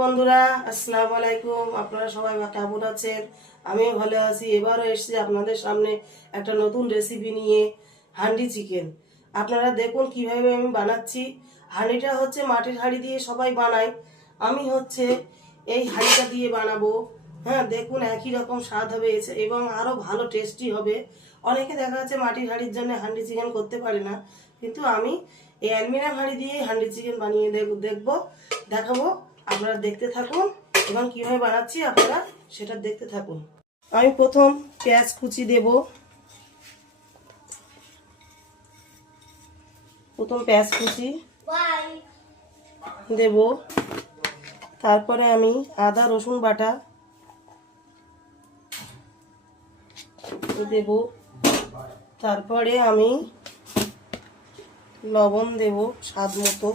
বন্ধুরা আসসালামু আলাইকুম। আপনারা সবাই কেমন আছেন? আমিও ভালো আছি। এবারও এসেছি আপনাদের সামনে একটা নতুন রেসিপি নিয়ে, হান্ডি চিকেন। আপনারা দেখুন কিভাবে আমি বানাচ্ছি। হাঁড়িটা হচ্ছে মাটির হাঁড়ি দিয়ে সবাই বানায়, আমি হচ্ছে এই হাঁড়িটা দিয়ে বানাবো। হ্যাঁ, দেখুন একই রকম স্বাদ হবে এবং আরও ভালো টেস্টি হবে। অনেকে দেখা যাচ্ছে মাটির হাঁড়ির জন্য হান্ডি চিকেন করতে পারে না, কিন্তু আমি এই অ্যালুমিনিয়াম হাঁড়ি দিয়ে হান্ডি চিকেন বানিয়ে দেখাবো। আপনারা দেখতে থাকুন এবং কিভাবে বানাচ্ছি আপনারা সেটা দেখতে থাকুন। আমি প্রথম পেঁয়াজ কুচি দেব। দেব, তারপরে আমি আদা রসুন বাটা দেব, তারপরে আমি লবণ দেব স্বাদ মতো।